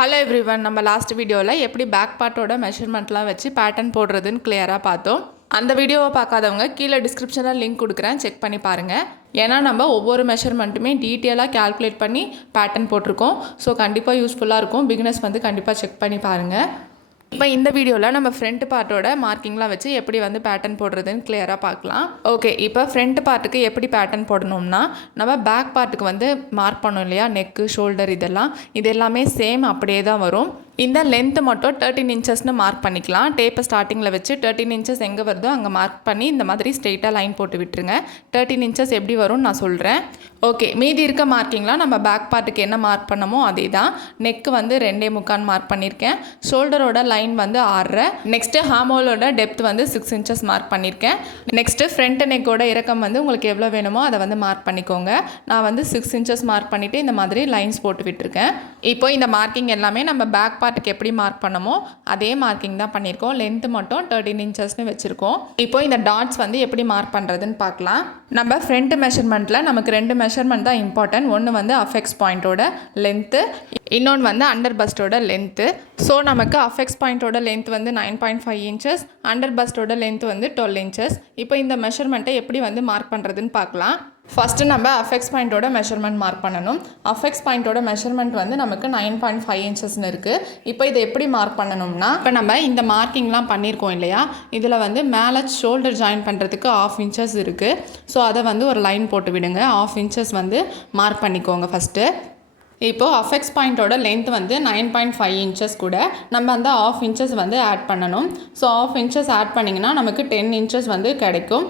Hello everyone நம்ம last வீடியோவில் எப்படி பேக் பார்ட்டோட மெஷர்மெண்ட்லாம் வச்சு பேட்டர்ன் போடுறதுன்னு கிளியராக பார்த்தோம். அந்த வீடியோவை பார்க்காதவங்க கீழே டிஸ்கிரிப்ஷனில் லிங்க் கொடுக்குறேன் செக் பண்ணி பாருங்கள் ஏன்னா நம்ம ஒவ்வொரு மெஷர்மெண்ட்டுமே டீட்டெயிலாக கால்குலேட் பண்ணி பேட்டர்ன் போட்டிருக்கோம். ஸோ கண்டிப்பாக யூஸ்ஃபுல்லாக இருக்கும். பிகினஸ் வந்து கண்டிப்பாக செக் பண்ணி பாருங்கள் இப்போ இந்த வீடியோவில் நம்ம ஃப்ரண்ட் பார்ட்டோட மார்க்கிங்லாம் வச்சு எப்படி வந்து பேட்டர்ன் போடுறதுன்னு கிளியராக பார்க்கலாம். ஓகே இப்போ ஃப்ரண்ட் பார்ட்டுக்கு எப்படி பேட்டர்ன் போடணும்னா நம்ம பேக் பார்ட்டுக்கு வந்து மார்க் பண்ணோம் இல்லையா? நெக்கு ஷோல்டர் இதெல்லாம். இது எல்லாமே சேம் அப்படியே தான் வரும். இந்த லென்த்து மட்டும் தேர்ட்டின் இன்ச்சஸ்னு மார்க் பண்ணிக்கலாம். டேப்பை ஸ்டார்டிங்கில் வச்சு தேர்ட்டின் இன்ச்சஸ் எங்கே வருதோ அங்கே மார்க் பண்ணி இந்த மாதிரி ஸ்ட்ரெயிட்டாக லைன் போட்டு விட்டுருங்க. தேர்ட்டின் இன்ச்சஸ் எப்படி வரும்னு நான் சொல்கிறேன் ஓகே மீதி இருக்க மார்க்கிங்லாம் நம்ம பேக் பார்ட்டுக்கு என்ன மார்க் பண்ணமோ அதே தான் நெக்கு வந்து ரெண்டே முக்கான் மார்க் பண்ணியிருக்கேன் ஷோல்டரோட லைன் வந்து ஆறரை. நெக்ஸ்ட்டு ஹாமோலோட டெப்த் வந்து சிக்ஸ் இன்ச்சஸ் மார்க் பண்ணியிருக்கேன் நெக்ஸ்ட்டு ஃப்ரண்ட் நெக்கோட இறக்கம் வந்து உங்களுக்கு எவ்வளோ வேணுமோ அதை வந்து மார்க் பண்ணிக்கோங்க. நான் வந்து சிக்ஸ் இன்ச்சஸ் மார்க் பண்ணிவிட்டு இந்த மாதிரி லைன்ஸ் போட்டு விட்டுருக்கேன். இப்போ இந்த மார்க்கிங் எல்லாமே நம்ம பேக் பார்ட்டுக்கு எப்படி மார்க் பண்ணமோ அதே மார்க்கிங் தான் பண்ணியிருக்கோம் லென்த்து மட்டும் தேர்ட்டின் இன்ச்சஸ்னு வச்சுருக்கோம். இப்போ இந்த டாட்ஸ் வந்து எப்படி மார்க் பண்ணுறதுன்னு பார்க்கலாம். நம்ம ஃப்ரண்ட் மெஷர்மெண்ட்டில் நமக்கு ரெண்டு மெஷர்மெண்ட் தான் இம்பார்ட்டன்ட் ஒன்று வந்து அஃபெக்ஸ் பாயிண்ட்டோட லென்த்து இன்னொன்று வந்து அண்டர் பஸ்டோட லென்த்து ஸோ நமக்கு அஃபெக்ஸ் பாயிண்ட்டோட லென்த் வந்து nine point five inches under பஸ்டோட length வந்து டுவெல் இன்ச்சஸ் இப்போ இந்த மெஷர்மெண்ட்டை எப்படி வந்து மார்க் பண்ணுறதுன்னு பார்க்கலாம். ஃபஸ்ட்டு நம்ம அஃபெக்ஸ் பாயிண்ட்டோட மெஷர்மெண்ட் மார்க் பண்ணணும். அஃபெக்ஸ் பாயிண்ட்டோட மெஷர்மெண்ட் வந்து நமக்கு நைன் பாயிண்ட் ஃபைவ் இன்ச்சஸ்னு இருக்குது இப்போ இதை எப்படி மார்க் பண்ணணும்னா இப்போ நம்ம இந்த மார்க்கிங்லாம் பண்ணியிருக்கோம் இல்லையா? இதில் வந்து மேலே ஷோல்டர் ஜாயின் பண்ணுறதுக்கு ஆஃப் இன்ச்சஸ் இருக்குது ஸோ அதை வந்து ஒரு லைன் போட்டு விடுங்க. ஆஃப் இன்ச்சஸ் வந்து மார்க் பண்ணிக்கோங்க ஃபஸ்ட்டு இப்போது அஃபெக்ஸ் பாயிண்ட்டோட லென்த் வந்து நைன் பாயிண்ட் ஃபைவ் இன்ச்சஸ் கூட நம்ம அந்த ஆஃப் இன்ச்சஸ் வந்து ஆட் பண்ணணும். ஸோ ஆஃப் இன்ச்சஸ் ஆட் பண்ணிங்கன்னா நமக்கு டென் இன்ச்சஸ் வந்து கிடைக்கும்.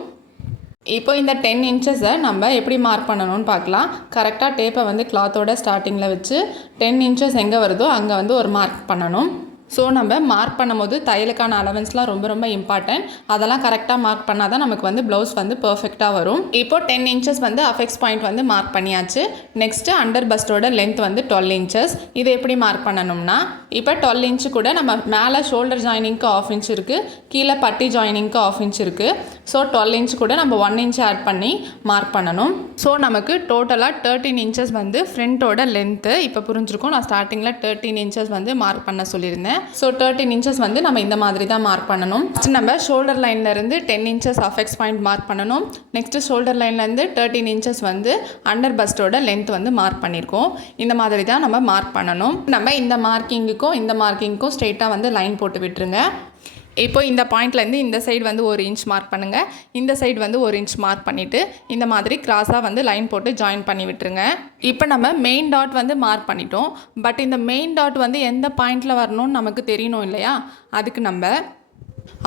இப்போ இந்த டென் இன்ச்சஸை நம்ம எப்படி மார்க் பண்ணணும்னு பார்க்கலாம். கரெக்டாக டேப்பை வந்து கிளாத்தோட ஸ்டார்டிங்கில் வச்சு டென் இன்ச்சஸ் எங்கே வருதோ அங்கே வந்து ஒரு மார்க் பண்ணணும். ஸோ நம்ம மார்க் பண்ணும்போது தையலுக்கான அலவன்ஸ்லாம் ரொம்ப ரொம்ப இம்பார்ட்டன்ட் அதெல்லாம் கரெக்டாக மார்க் பண்ணால் தான் நமக்கு வந்து ப்ளவுஸ் வந்து பர்ஃபெக்டாக வரும். இப்போ டென் இன்ச்சஸ் வந்து அஃபெக்ஸ் பாயிண்ட் வந்து மார்க் பண்ணியாச்சு. நெக்ஸ்ட்டு அண்டர் பஸ்டோட லென்த் வந்து டுவெல் இன்ச்சஸ் இதை எப்படி மார்க் பண்ணணும்னா இப்போ டுவெல் இன்ச்சு கூட நம்ம மேலே ஷோல்டர் ஜாயினிங்க்கு ஆஃப் இன்ச் இருக்குது கீழே பட்டி ஜாயினிங்க்கு ஆஃப் இன்ச் இருக்குது ஸோ டுவெல் இன்ச் கூட நம்ம ஒன் இன்ச் ஆட் பண்ணி மார்க் பண்ணணும். ஸோ நமக்கு டோட்டலாக தேர்ட்டின் இன்ச்சஸ் வந்து ஃப்ரண்ட்டோட லென்த்து இப்போ புரிஞ்சிருக்கும் நான் ஸ்டார்டிங்கில் தேர்ட்டின் இன்ச்சஸ் வந்து மார்க் பண்ண சொல்லியிருந்தேன். ஸோ தேர்ட்டின் இன்ச்சஸ் வந்து நம்ம இந்த மாதிரி தான் மார்க் பண்ணணும். ஃபஸ்ட்டு நம்ம shoulder லைன்லேருந்து ten inches apex point mark பண்ணணும். நெக்ஸ்ட்டு ஷோல்டர் லைன்லேருந்து தேர்ட்டின் இன்ச்சஸ் வந்து அண்டர் பஸ்டோட லென்த் வந்து மார்க் பண்ணியிருக்கோம் இந்த மாதிரி தான் நம்ம மார்க் பண்ணணும். நம்ம இந்த மார்க்கிங்குக்கும் இந்த மார்க்கிங்க்கும் ஸ்ட்ரெயிட்டாக வந்து லைன் போட்டு விட்டுருங்க. இப்போ இந்த பாயிண்ட்லேருந்து இந்த சைடு வந்து ஒரு இன்ச் மார்க் பண்ணுங்கள் இந்த சைடு வந்து ஒரு இன்ச் மார்க் பண்ணிவிட்டு இந்த மாதிரி கிராஸாக வந்து லைன் போட்டு ஜாயின் பண்ணி விட்டுருங்க. இப்போ நம்ம மெயின் டாட் வந்து மார்க் பண்ணிட்டோம். பட் இந்த மெயின் டாட் வந்து எந்த பாயிண்டில் வரணும்னு நமக்கு தெரியணும் இல்லையா? அதுக்கு நம்ம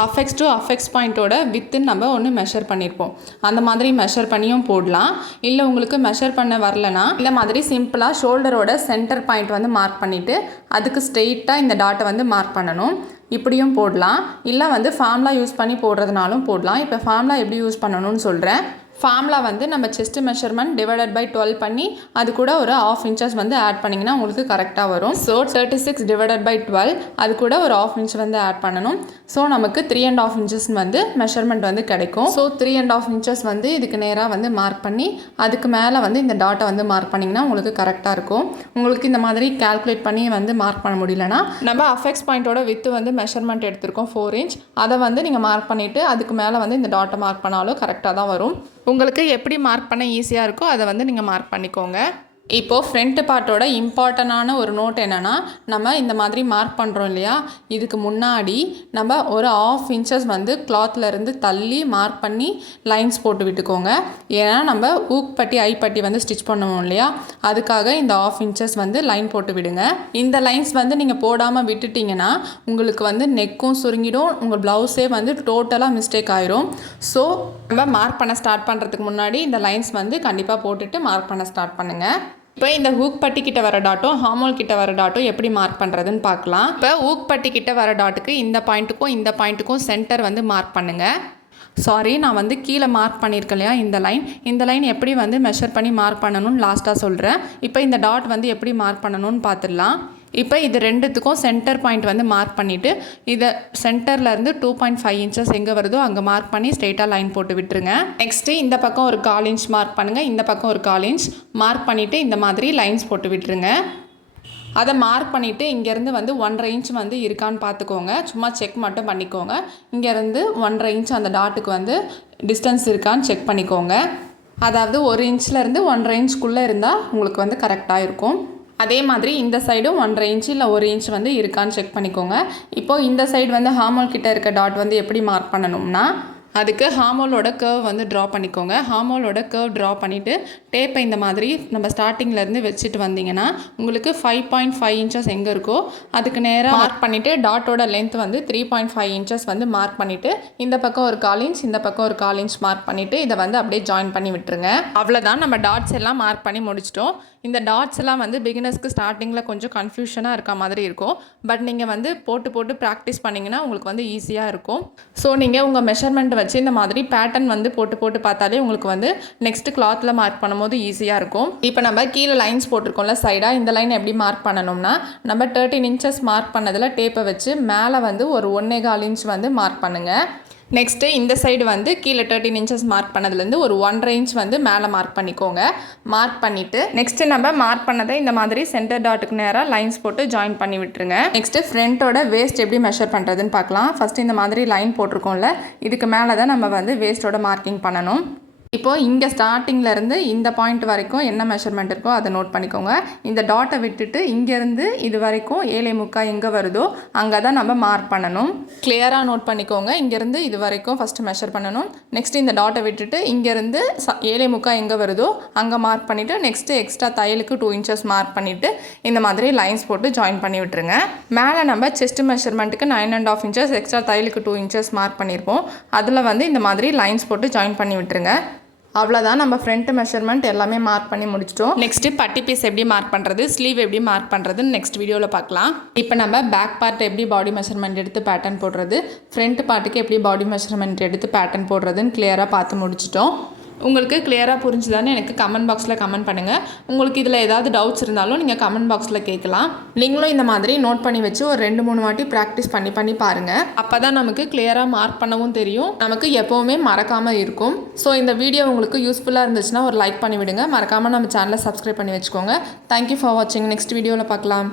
அஃபெக்ஸ் டு அஃபெக்ஸ் பாயிண்ட்டோட வித்துன்னு நம்ம ஒன்று மெஷர் பண்ணியிருப்போம் அந்த மாதிரி மெஷர் பண்ணியும் போடலாம். இல்லை உங்களுக்கு மெஷர் பண்ண வரலனா இந்த மாதிரி சிம்பிளாக ஷோல்டரோட சென்டர் பாயிண்ட் வந்து மார்க் பண்ணிவிட்டு அதுக்கு ஸ்ட்ரெயிட்டாக இந்த டாட்டை வந்து மார்க் பண்ணணும். இப்படியும் போடலாம். இல்லை வந்து ஃபார்ம்லா யூஸ் பண்ணி போடுறதுனாலும் போடலாம். இப்போ ஃபார்ம்லா எப்படி யூஸ் பண்ணணும்னு சொல்கிறேன் ஃபார்முலா வந்து நம்ம chest measurement divided by twelve பண்ணி அது கூட ஒரு ஆஃப் இன்ச்சஸ் வந்து ஆட் பண்ணிங்கன்னா உங்களுக்கு கரெக்டாக வரும். So thirty six divided by twelve அது கூட ஒரு ஆஃப் இன்ச் வந்து ஆட் பண்ணணும். ஸோ நமக்கு த்ரீ அண்ட் ஆஃப் இன்ச்சஸ் வந்து மெஷர்மெண்ட் வந்து கிடைக்கும். So three and half inches வந்து இதுக்கு நேராக வந்து மார்க் பண்ணி அதுக்கு மேலே வந்து இந்த டாட்டை வந்து மார்க் பண்ணிங்கன்னா உங்களுக்கு கரெக்டாக இருக்கும். உங்களுக்கு இந்த மாதிரி கால்குலேட் பண்ணி வந்து மார்க் பண்ண முடியலனா நம்ம அஃபெக்ஸ் பாயிண்ட்டோட வித்து வந்து மெஷர்மெண்ட் எடுத்திருக்கோம் ஃபோர் இன்ச் அதை வந்து நீங்கள் மார்க் பண்ணிவிட்டு அதுக்கு மேலே வந்து இந்த டாட்டை மார்க் பண்ணாலும் கரெக்டாக தான் வரும். உங்களுக்கு எப்படி மார்க் பண்ண ஈஸியாக இருக்கோ அதை வந்து நீங்கள் மார்க் பண்ணிக்கோங்க. இப்போது ஃப்ரண்ட் பார்ட்டோட இம்பார்ட்டண்டான ஒரு நோட் என்னென்னா நம்ம இந்த மாதிரி மார்க் பண்ணுறோம் இல்லையா? இதுக்கு முன்னாடி நம்ம ஒரு ஆஃப் இன்ச்சஸ் வந்து கிளாத்லேருந்து தள்ளி மார்க் பண்ணி லைன்ஸ் போட்டு விட்டுக்கோங்க. ஏன்னா நம்ம ஊக் பட்டி ஐப்பட்டி வந்து ஸ்டிச் பண்ணுவோம் இல்லையா? அதுக்காக இந்த ஆஃப் இன்ச்சஸ் வந்து லைன் போட்டு விடுங்க. இந்த லைன்ஸ் வந்து நீங்கள் போடாமல் விட்டுட்டிங்கன்னா உங்களுக்கு வந்து நெக்கும் சுருங்கிடும் உங்கள் ப்ளவுஸே வந்து டோட்டலாக மிஸ்டேக் ஆயிரும். ஸோ நம்ம மார்க் பண்ண ஸ்டார்ட் பண்ணுறதுக்கு முன்னாடி இந்த லைன்ஸ் வந்து கண்டிப்பாக போட்டுட்டு மார்க் பண்ண ஸ்டார்ட் பண்ணுங்கள் இப்போ இந்த ஹூக் பட்டி கிட்ட வர டாட்டும் ஹார்மோல் கிட்ட வர டாட்டும் எப்படி மார்க் பண்ணுறதுன்னு பார்க்கலாம். இப்போ ஹூக் பட்டி கிட்ட வர டாட்டுக்கு இந்த பாயிண்ட்டுக்கும் இந்த பாயிண்ட்டுக்கும் சென்டர் வந்து மார்க் பண்ணுங்கள் சாரி நான் வந்து கீழே மார்க் பண்ணியிருக்கேன் இல்லையா இந்த லைன் இந்த லைன் எப்படி வந்து மெஷர் பண்ணி மார்க் பண்ணணும்னு லாஸ்ட்டாக சொல்கிறேன் இப்போ இந்த டாட் வந்து எப்படி மார்க் பண்ணணும்னு பார்த்துடலாம். இப்போ இது ரெண்டுத்துக்கும் சென்டர் பாயிண்ட் வந்து மார்க் பண்ணிவிட்டு இதை சென்டர்லேருந்து டூ பாயிண்ட் ஃபைவ் இன்ச்சஸ் எங்கே வருதோ அங்கே மார்க் பண்ணி ஸ்ட்ரெயிட்டாக லைன் போட்டு விட்டுருங்க. நெக்ஸ்ட்டு இந்த பக்கம் ஒரு கால் இன்ச் மார்க் பண்ணுங்கள் இந்த பக்கம் ஒரு கால் இன்ச் மார்க் பண்ணிவிட்டு இந்த மாதிரி லைன்ஸ் போட்டு விட்டுருங்க. அதை மார்க் பண்ணிவிட்டு இங்கேருந்து வந்து ஒன்றரை இன்ச் வந்து இருக்கான்னு பார்த்துக்கோங்க சும்மா செக் மட்டும் பண்ணிக்கோங்க. இங்கேருந்து ஒன்றரை இன்ச் அந்த டாட்டுக்கு வந்து டிஸ்டன்ஸ் இருக்கான்னு செக் பண்ணிக்கோங்க. அதாவது ஒரு இன்ச்லேருந்து ஒன்றரை இன்ச்குள்ளே இருந்தால் உங்களுக்கு வந்து கரெக்டாக இருக்கும். அதே மாதிரி இந்த சைடும் ஒன்றரை இன்ச் இல்லை ஒரு இன்ச் வந்து இருக்கான்னு செக் பண்ணிக்கோங்க. இப்போது இந்த சைடு வந்து ஹார்மோல் கிட்ட இருக்க டாட் வந்து எப்படி மார்க் பண்ணணும்னா அதுக்கு ஹார்மோலோட கர்வ் வந்து ட்ரா பண்ணிக்கோங்க. ஹார்மோலோட கர்வ் ட்ரா பண்ணிவிட்டு டேப்பை இந்த மாதிரி நம்ம ஸ்டார்டிங்லேருந்து வச்சுட்டு வந்தீங்கன்னா உங்களுக்கு ஃபைவ் பாயிண்ட் ஃபைவ் இன்ச்சஸ் எங்கே இருக்கோ அதுக்கு நேராக மார்க் பண்ணிவிட்டு டாட்டோட லென்த் வந்து த்ரீ பாயிண்ட் ஃபைவ் இன்ச்சஸ் வந்து மார்க் பண்ணிவிட்டு இந்த பக்கம் ஒரு கால் இன்ச் இந்த பக்கம் ஒரு கால் இன்ச் மார்க் பண்ணிவிட்டு இதை வந்து அப்படியே ஜாயின் பண்ணி விட்டுருங்க. அவ்வளோதான் நம்ம டாட்ஸ் எல்லாம் மார்க் பண்ணி முடிச்சிட்டோம். இந்த டாட்ஸ் எல்லாம் வந்து பிகினர்ஸ்க்கு ஸ்டார்டிங்கில் கொஞ்சம் கன்ஃபியூஷனாக இருக்க மாதிரி இருக்கும். பட் நீங்கள் வந்து போட்டு போட்டு ப்ராக்டிஸ் பண்ணிங்கன்னா உங்களுக்கு வந்து ஈஸியாக இருக்கும். ஸோ நீங்கள் உங்கள் மெஷர்மெண்ட் வச்சு இந்த மாதிரி பேட்டர்ன் வந்து போட்டு போட்டு பார்த்தாலே உங்களுக்கு வந்து நெக்ஸ்ட் கிளாத்தில் மார்க் பண்ணும்போது ஈஸியாக இருக்கும். இப்போ நம்ம கீழே லைன்ஸ் போட்டிருக்கோம்ல சைடாக இந்த லைன் எப்படி மார்க் பண்ணணும்னா நம்ம தேர்ட்டின் இன்ச்சஸ் மார்க் பண்ணதில் டேப்பை வச்சு மேலே வந்து ஒரு ஒன்னே கால் இன்ச் வந்து மார்க் பண்ணுங்கள் நெக்ஸ்ட்டு இந்த சைடு வந்து கீழே தேர்ட்டின் இன்ச்சஸ் மார்க் பண்ணதுலேருந்து ஒரு ஒன்றரை இன்ச் வந்து மேலே மார்க் பண்ணிக்கோங்க. மார்க் பண்ணிவிட்டு நெக்ஸ்ட்டு நம்ம மார்க் பண்ணதை இந்த மாதிரி சென்டர் டாட்டுக்கு நேராக லைன்ஸ் போட்டு ஜாயின் பண்ணி விட்டுருங்க. நெக்ஸ்ட்டு ஃப்ரண்ட்டோட வேஸ்ட் எப்படி மெஷர் பண்ணுறதுன்னு பார்க்கலாம். ஃபஸ்ட்டு இந்த மாதிரி லைன் போட்டிருக்கோம்ல இதுக்கு மேலே தான் நம்ம வந்து வேஸ்ட்டோட மார்க்கிங் பண்ணணும். இப்போது இங்கே ஸ்டார்டிங்கில் இருந்து இந்த பாயிண்ட் வரைக்கும் என்ன மெஷர்மெண்ட் இருக்கோ அதை நோட் பண்ணிக்கோங்க. இந்த டாட்டை விட்டுட்டு இங்கேருந்து இது வரைக்கும் ஏழை முக்கா எங்கே வருதோ அங்கே தான் நம்ம மார்க் பண்ணணும். கிளியராக நோட் பண்ணிக்கோங்க. இங்கேருந்து இது வரைக்கும் ஃபஸ்ட்டு மெஷர் பண்ணணும். நெக்ஸ்ட் இந்த டாட்டை விட்டுட்டு இங்கேருந்து ச ஏழை முக்கா எங்கே வருதோ அங்கே மார்க் பண்ணிவிட்டு நெக்ஸ்ட்டு எக்ஸ்ட்ரா தையலுக்கு டூ இன்ச்சஸ் மார்க் பண்ணிவிட்டு இந்த மாதிரி லைன்ஸ் போட்டு ஜாயின் பண்ணி விட்டுருங்க. மேலே நம்ம chest மெஷர்மெண்ட்டுக்கு nine and half inches extra தையலுக்கு டூ இன்ச்சஸ் மார்க் பண்ணியிருப்போம் அதில் வந்து இந்த மாதிரி லைன்ஸ் போட்டு ஜாயின் பண்ணி விட்டுருங்க. அவ்வளோதான் நம்ம ஃப்ரண்ட் மெஷர்மெண்ட் எல்லாமே மார்க் பண்ணி முடிச்சிட்டோம். நெக்ஸ்ட்டு பட்டி பீஸ் எப்படி மார்க் பண்ணுறது ஸ்லீவ் எப்படி மார்க் பண்ணுறதுன்னு நெக்ஸ்ட் வீடியோவில் பார்க்கலாம். இப்போ நம்ம பேக் பார்ட் எப்படி பாடி மெஷர்மெண்ட் எடுத்து பேட்டர்ன் போடுறது ஃப்ரண்ட் பார்ட்டுக்கு எப்படி பாடி மெஷர்மெண்ட் எடுத்து பேட்டர்ன் போடுறதுன்னு கிளியராக பார்த்து முடிச்சிட்டோம். உங்களுக்கு கிளியராக புரிஞ்சுதான்னு எனக்கு கமெண்ட் பாக்ஸில் கமெண்ட் பண்ணுங்கள் உங்களுக்கு இதில் ஏதாவது டவுட்ஸ் இருந்தாலும் நீங்கள் கமெண்ட் பாக்ஸில் கேட்கலாம். நீங்களும் இந்த மாதிரி நோட் பண்ணி வச்சு ஒரு ரெண்டு மூணு வாட்டி ப்ராக்டிஸ் பண்ணி பண்ணி பாருங்கள் அப்போ தான் நமக்கு கிளியராக மார்க் பண்ணவும் தெரியும். நமக்கு எப்போவுமே மறக்காமல் இருக்கும். ஸோ இந்த வீடியோ உங்களுக்கு யூஸ்ஃபுல்லாக இருந்துச்சுன்னா ஒரு லைக் பண்ணி விடுங்க மறக்காமல் நம்ம சேனலை சப்ஸ்கிரைப் பண்ணி வச்சுக்கோங்க. தேங்க்யூ ஃபார் வாட்சிங் நெக்ஸ்ட் வீடியோவில் பார்க்கலாம்.